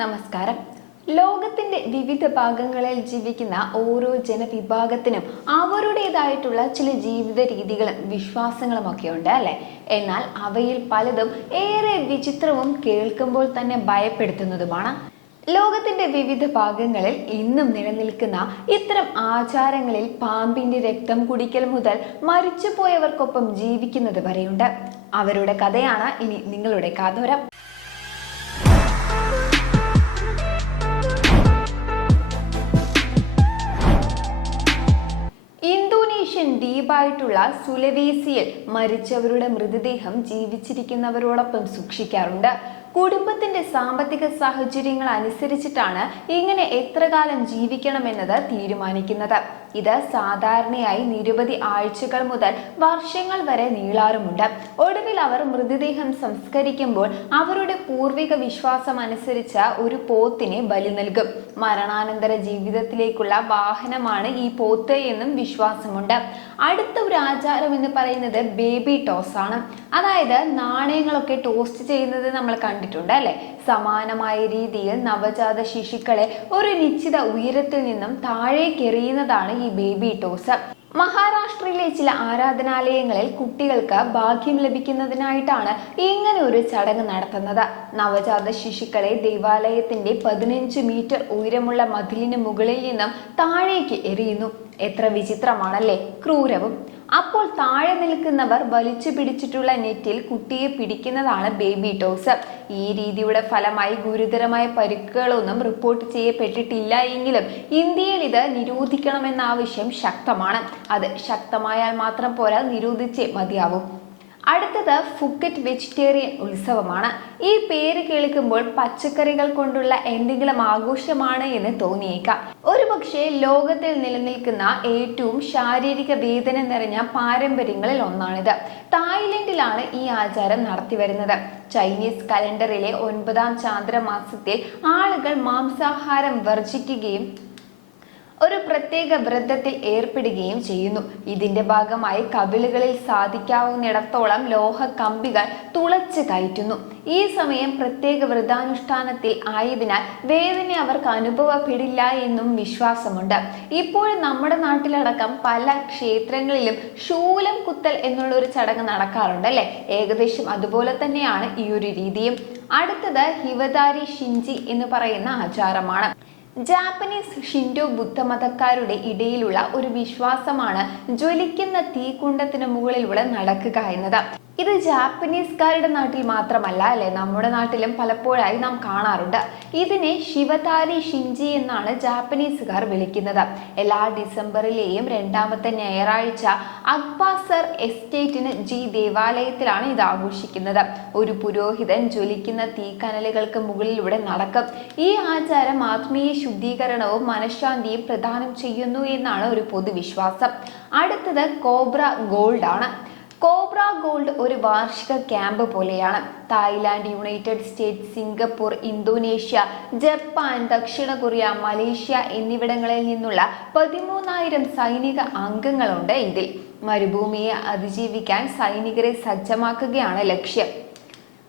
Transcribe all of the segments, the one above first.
നമസ്കാരം. ലോകത്തിന്റെ വിവിധ ഭാഗങ്ങളിൽ ജീവിക്കുന്ന ഓരോ ജനവിഭാഗത്തിനും അവരുടേതായിട്ടുള്ള ചില ജീവിത രീതികളും വിശ്വാസങ്ങളും ഒക്കെ ഉണ്ട് അല്ലെ? എന്നാൽ അവയിൽ പലതും ഏറെ വിചിത്രവും കേൾക്കുമ്പോൾ തന്നെ ഭയപ്പെടുത്തുന്നതുമാണ്. ലോകത്തിന്റെ വിവിധ ഭാഗങ്ങളിൽ ഇന്നും നിലനിൽക്കുന്ന ഇത്തരം ആചാരങ്ങളിൽ പാമ്പിന്റെ രക്തം കുടിക്കൽ മുതൽ മരിച്ചുപോയവർക്കൊപ്പം ജീവിക്കുന്നത് വരെയുണ്ട്. അവരുടെ കഥയാണ് ഇനി നിങ്ങളുടെ കാതോരം. ദ്വീപായിട്ടുള്ള സുലവേസിയിൽ മരിച്ചവരുടെ മൃതദേഹം ജീവിച്ചിരിക്കുന്നവരോടൊപ്പം സൂക്ഷിക്കാറുണ്ട്. കുടുംബത്തിന്റെ സാമ്പത്തിക സാഹചര്യങ്ങൾ അനുസരിച്ചിട്ടാണ് ഇങ്ങനെ എത്ര കാലം ജീവിക്കണമെന്നത് തീരുമാനിക്കുന്നത്. ഇത് സാധാരണയായി നിരവധി ആഴ്ചകൾ മുതൽ വർഷങ്ങൾ വരെ നീളാറുമുണ്ട്. ഒടുവിൽ അവർ മൃതദേഹം സംസ്കരിക്കുമ്പോൾ അവരുടെ പൂർവിക വിശ്വാസം അനുസരിച്ച് ഒരു പോത്തിനെ ബലി നൽകും. മരണാനന്തര ജീവിതത്തിലേക്കുള്ള വാഹനമാണ് ഈ പോത്ത് എന്നും വിശ്വാസമുണ്ട്. അടുത്ത ഒരു ആചാരം എന്ന് പറയുന്നത് ബേബി ടോസ് ആണ്. അതായത് നാണയങ്ങളൊക്കെ ടോസ്റ്റ് ചെയ്യുന്നത് നമ്മൾ കണ്ടിട്ടുണ്ട് അല്ലെ? സമാനമായ രീതിയിൽ നവജാത ശിശുക്കളെ ഒരു നിശ്ചിത ഉയരത്തിൽ നിന്നും താഴേക്ക് എറിയുന്നതാണ് ഈ ബേബി ടോസ്. മഹാരാഷ്ട്രയിലെ ചില ആരാധനാലയങ്ങളിൽ കുട്ടികൾക്ക് ഭാഗ്യം ലഭിക്കുന്നതിനായിട്ടാണ് ഇങ്ങനെ ഒരു ചടങ്ങ് നടത്തുന്നത്. നവജാത ശിശുക്കളെ ദേവാലയത്തിന്റെ പതിനഞ്ച് മീറ്റർ ഉയരമുള്ള മതിലിന് മുകളിൽ നിന്നും താഴേക്ക് എറിയുന്നു. എത്ര വിചിത്രമാണല്ലേ? ക്രൂരവും. അപ്പോൾ താഴെ നിൽക്കുന്നവർ വലിച്ചു പിടിച്ചിട്ടുള്ള നെറ്റിൽ കുട്ടിയെ പിടിക്കുന്നതാണ് ബേബി ടോസ് ഈ രീതിയുടെ ഫലമായി ഗുരുതരമായ പരിക്കുകളൊന്നും റിപ്പോർട്ട് ചെയ്യപ്പെട്ടിട്ടില്ല എങ്കിലും ഇന്ത്യയിൽ ഇത് നിരോധിക്കണമെന്ന ആവശ്യം ശക്തമാണ്. അത് ശക്തമായാൽ മാത്രം പോരാ നിരോധിച്ചേ മതിയാവും. അടുത്തത് ഫുക്കറ്റ് വെജിറ്റേറിയൻ ഉത്സവമാണ്. ഈ പേര് കേൾക്കുമ്പോൾ പച്ചക്കറികൾ കൊണ്ടുള്ള എന്തെങ്കിലും ആഘോഷമാണ് എന്ന് തോന്നിയേക്കാം. ഒരുപക്ഷെ ലോകത്തിൽ നിലനിൽക്കുന്ന ഏറ്റവും ശാരീരിക വേദന നിറഞ്ഞ പാരമ്പര്യങ്ങളിൽ ഒന്നാണിത്. തായ്ലൻഡിലാണ് ഈ ആചാരം നടത്തിവരുന്നത്. ചൈനീസ് കലണ്ടറിലെ ഒൻപതാം ചാന്ദ്രമാസത്തിൽ ആളുകൾ മാംസാഹാരം വർജിക്കുകയും ഒരു പ്രത്യേക വ്രതത്തിൽ ഏർപ്പെടുകയും ചെയ്യുന്നു. ഇതിന്റെ ഭാഗമായി കവിളുകളിൽ സാധിക്കാവുന്നിടത്തോളം ലോഹ കമ്പികൾ തുളച്ച് കയറ്റുന്നു. ഈ സമയം പ്രത്യേക വ്രതാനുഷ്ഠാനത്തിൽ ആയതിനാൽ വേദന അവർക്ക് അനുഭവപ്പെടില്ല എന്നും വിശ്വാസമുണ്ട്. ഇപ്പോൾ നമ്മുടെ നാട്ടിലടക്കം പല ക്ഷേത്രങ്ങളിലും ശൂലം കുത്തൽ എന്നുള്ള ഒരു ചടങ്ങ് നടക്കാറുണ്ട് അല്ലെ? ഏകദേശം അതുപോലെ തന്നെയാണ് ഈ ഒരു രീതിയും. അടുത്തത് ഹിവതാരി ഷിഞ്ചി എന്ന് പറയുന്ന ആചാരമാണ്. ജാപ്പനീസ് ഷിൻഡോ ബുദ്ധമതക്കാരുടെ ഇടയിലുള്ള ഒരു വിശ്വാസമാണ് ജ്വലിക്കുന്ന തീക്കുണ്ടത്തിന് മുകളിലൂടെ നടക്കുക എന്നത്. ഇത് ജാപ്പനീസുകാരുടെ നാട്ടിൽ മാത്രമല്ല അല്ലെ? നമ്മുടെ നാട്ടിലും പലപ്പോഴായി നാം കാണാറുണ്ട്. ഇതിനെ ശിവതാരി ഷിഞ്ചി എന്നാണ് ജാപ്പനീസുകാർ വിളിക്കുന്നത്. എല്ലാ ഡിസംബറിലെയും രണ്ടാമത്തെ ഞായറാഴ്ച അക്ബാസർ എസ്റ്റേറ്റിന് ജി ദേവാലയത്തിലാണ് ഇത് ആഘോഷിക്കുന്നത്. ഒരു പുരോഹിതൻ ജ്വലിക്കുന്ന തീക്കനലുകൾക്ക് മുകളിലൂടെ നടക്കും. ഈ ആചാരം ആത്മീയ ശുദ്ധീകരണവും മനഃശാന്തിയും പ്രദാനം ചെയ്യുന്നു എന്നാണ് ഒരു പൊതുവിശ്വാസം. അടുത്തത് കോബ്ര ഗോൾഡ് ആണ് കോബ്ര ഗോൾഡ് ഒരു വാർഷിക ക്യാമ്പ് പോലെയാണ്. Thailand United States Singapore Indonesia Japan ദക്ഷിണ കൊറിയ മലേഷ്യ എന്നിവിടങ്ങളിൽ നിന്നുള്ള പതിമൂന്നായിരം സൈനിക അംഗങ്ങളുണ്ട് ഇതിൽ. മരുഭൂമിയെ അതിജീവിക്കാൻ സൈനികരെ സജ്ജമാക്കുകയാണ് ലക്ഷ്യം.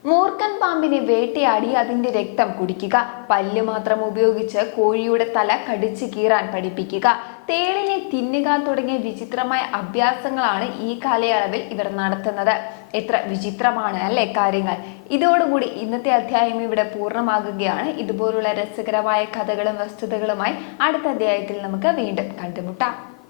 മൂർഖൻ പാമ്പിനെ വേട്ടയാടി അതിന്റെ രക്തം കുടിക്കുക. പല്ല് മാത്രം ഉപയോഗിച്ച് കോഴിയുടെ തല കടിച്ചു കീറാൻ പഠിപ്പിക്കുക. തേളിനെ തിന്നുക തുടങ്ങിയ വിചിത്രമായ അഭ്യാസങ്ങളാണ് ഈ കാലയളവിൽ ഇവർ നടത്തുന്നത്. എത്ര വിചിത്രമാണ് അല്ലേ കാര്യങ്ങൾ? ഇതോടുകൂടി ഇന്നത്തെ അധ്യായം ഇവിടെ പൂർണമാകുകയാണ്. ഇതുപോലുള്ള രസകരമായ കഥകളും വസ്തുതകളുമായി അടുത്ത അധ്യായത്തിൽ നമുക്ക് വീണ്ടും കണ്ടുമുട്ടാം.